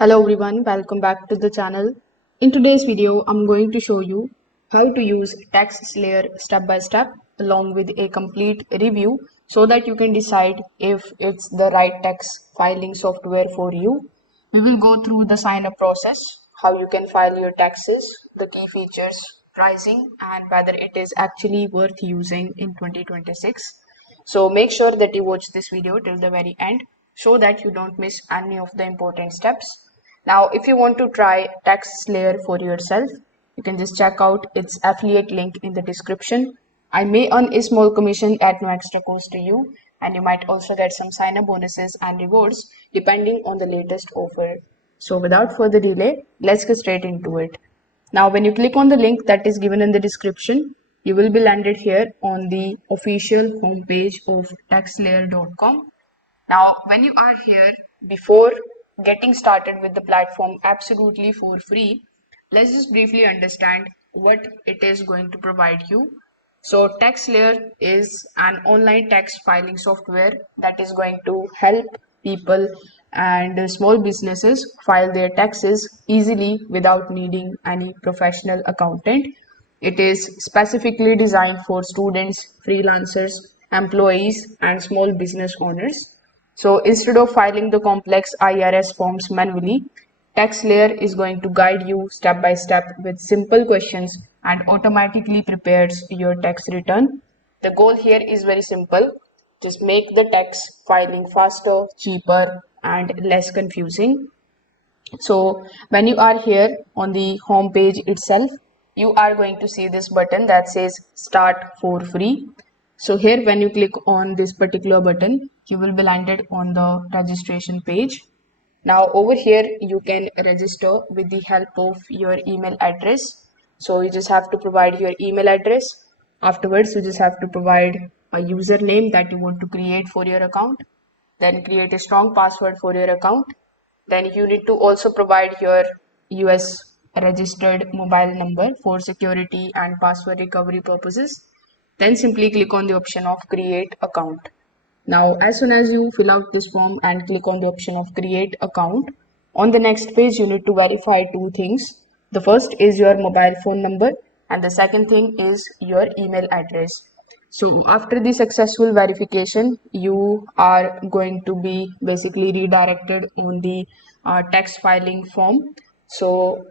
Hello everyone, welcome back to the channel. In today's video, I'm going to show you how to use TaxSlayer step by step along with a complete review so that you can decide if it's the right tax filing software for you. We will go through the sign up process, how you can file your taxes, the key features, pricing, and whether it is actually worth using in 2026. So make sure that you watch this video till the very end so that you don't miss any of the important steps. Now, if you want to try TaxSlayer for yourself, you can just check out its affiliate link in the description. I may earn a small commission at no extra cost to you, and you might also get some sign-up bonuses and rewards depending on the latest offer. So without further delay, let's get straight into it. Now, when you click on the link that is given in the description, you will be landed here on the official homepage of taxslayer.com. Now, when you are here, before getting started with the platform absolutely for free, let's just briefly understand what it is going to provide you. So, TaxSlayer is an online tax filing software that is going to help people and small businesses file their taxes easily without needing any professional accountant. It is specifically designed for students, freelancers, employees, and small business owners. So instead of filing the complex IRS forms manually, TaxSlayer is going to guide you step by step with simple questions and automatically prepares your tax return. The goal here is very simple. Just make the tax filing faster, cheaper, and less confusing. So when you are here on the home page itself, you are going to see this button that says start for free. So here when you click on this particular button, you will be landed on the registration page. Now over here you can register with the help of your email address. So you just have to provide your email address. Afterwards you just have to provide a username that you want to create for your account. Then create a strong password for your account. Then you need to also provide your US registered mobile number for security and password recovery purposes. Then simply click on the option of create account. Now, as soon as you fill out this form and click on the option of create account, on the next page you need to verify two things. The first is your mobile phone number and the second thing is your email address. So after the successful verification, you are going to be basically redirected on the tax filing form. So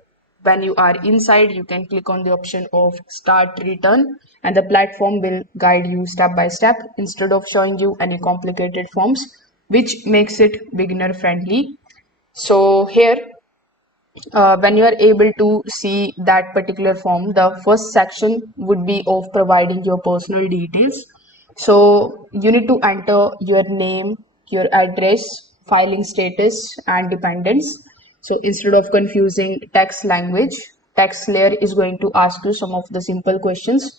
when you are inside, you can click on the option of start return and the platform will guide you step by step instead of showing you any complicated forms, which makes it beginner friendly. So here when you are able to see that particular form, the first section would be of providing your personal details. So you need to enter your name, your address, filing status, and dependents. So instead of confusing text language, TaxSlayer is going to ask you some of the simple questions.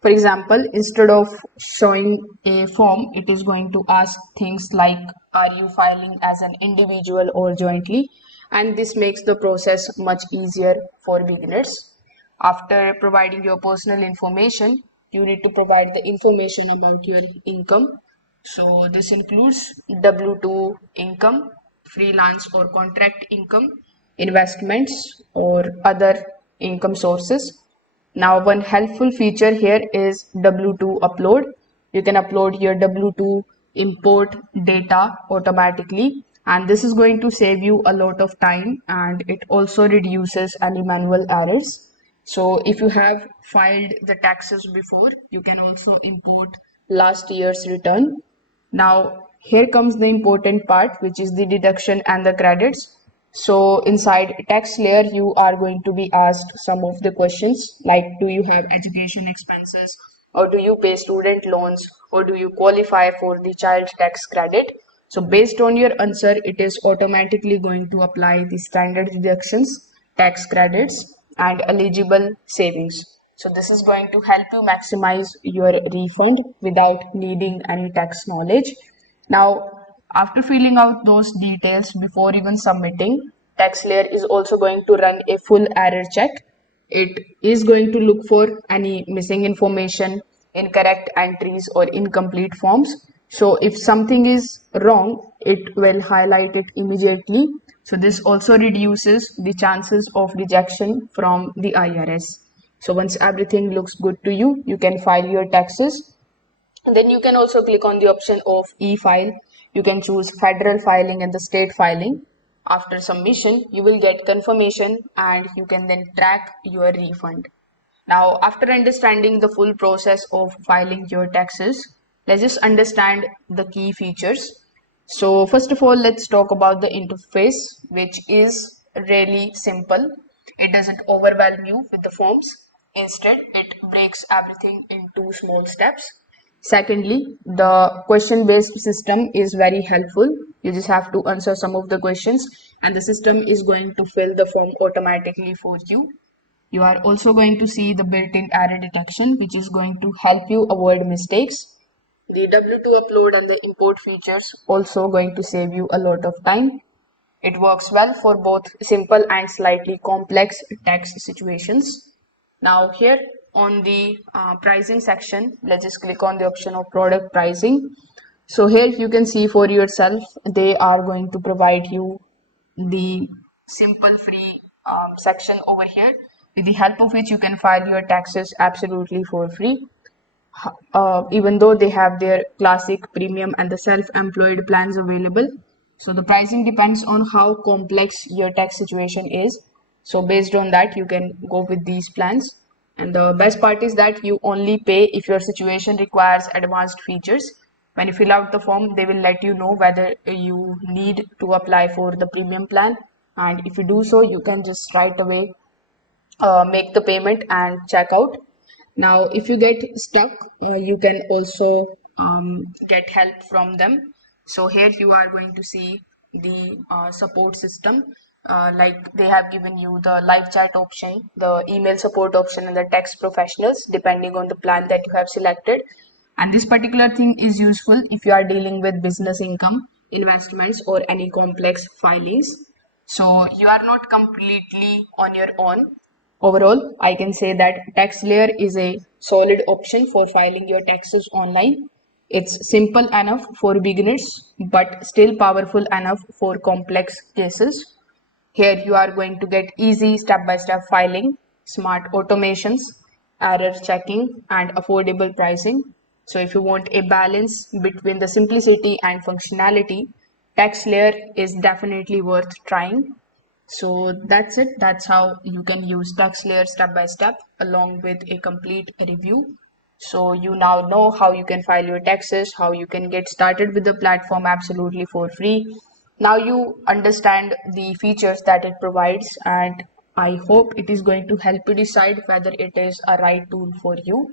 For example, instead of showing a form, it is going to ask things like, are you filing as an individual or jointly? And this makes the process much easier for beginners. After providing your personal information, you need to provide the information about your income. So this includes W2 income, freelance or contract income, investments or other income sources. Now, one helpful feature here is W2 upload. You can upload your W2 import data automatically, and this is going to save you a lot of time and it also reduces any manual errors. So if you have filed the taxes before, you can also import last year's return. Now, here comes the important part, which is the deduction and the credits. So inside TaxSlayer, you are going to be asked some of the questions like, do you have education expenses, or do you pay student loans, or do you qualify for the child tax credit? So based on your answer, it is automatically going to apply the standard deductions, tax credits, and eligible savings. So this is going to help you maximize your refund without needing any tax knowledge. Now, after filling out those details before even submitting, TaxSlayer is also going to run a full error check. It is going to look for any missing information, incorrect entries, or incomplete forms. So if something is wrong, it will highlight it immediately So this also reduces the chances of rejection from the IRS. So once everything looks good to you, you can file your taxes. And then you can also click on the option of e-file. You can choose federal filing and the state filing. After submission, you will get confirmation and you can then track your refund. Now, after understanding the full process of filing your taxes, let's just understand the key features. So first of all, let's talk about the interface, which is really simple. It doesn't overwhelm you with the forms. Instead, it breaks everything into small steps. Secondly, the question-based system is very helpful. You just have to answer some of the questions and the system is going to fill the form automatically for you. You are also going to see the built-in error detection, which is going to help you avoid mistakes. The W2 upload and the import features also going to save you a lot of time. It works well for both simple and slightly complex tax situations. Now here on the pricing section, let's just click on the option of product pricing. So here you can see for yourself, they are going to provide you the simple free section over here, with the help of which you can file your taxes absolutely for free. Even though they have their classic, premium and the self-employed plans available. So the pricing depends on how complex your tax situation is. So based on that, you can go with these plans. And the best part is that you only pay if your situation requires advanced features. When you fill out the form, they will let you know whether you need to apply for the premium plan. And if you do so, you can just right away make the payment and check out. Now, if you get stuck, you can also get help from them. So here you are going to see the support system. Like they have given you the live chat option, the email support option, and the tax professionals, depending on the plan that you have selected. And this particular thing is useful if you are dealing with business income, investments, or any complex filings. So you are not completely on your own. Overall, I can say that TaxSlayer is a solid option for filing your taxes online. It's simple enough for beginners, but still powerful enough for complex cases. Here you are going to get easy step-by-step filing, smart automations, error checking, and affordable pricing. So if you want a balance between the simplicity and functionality, TaxSlayer is definitely worth trying. So that's it. That's how you can use TaxSlayer step by step along with a complete review. So you now know how you can file your taxes, how you can get started with the platform absolutely for free. Now you understand the features that it provides, and I hope it is going to help you decide whether it is a right tool for you.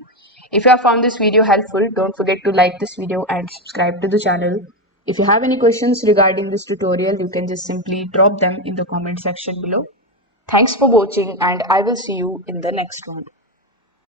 If you have found this video helpful, don't forget to like this video and subscribe to the channel. If you have any questions regarding this tutorial, you can just simply drop them in the comment section below. Thanks for watching and I will see you in the next one.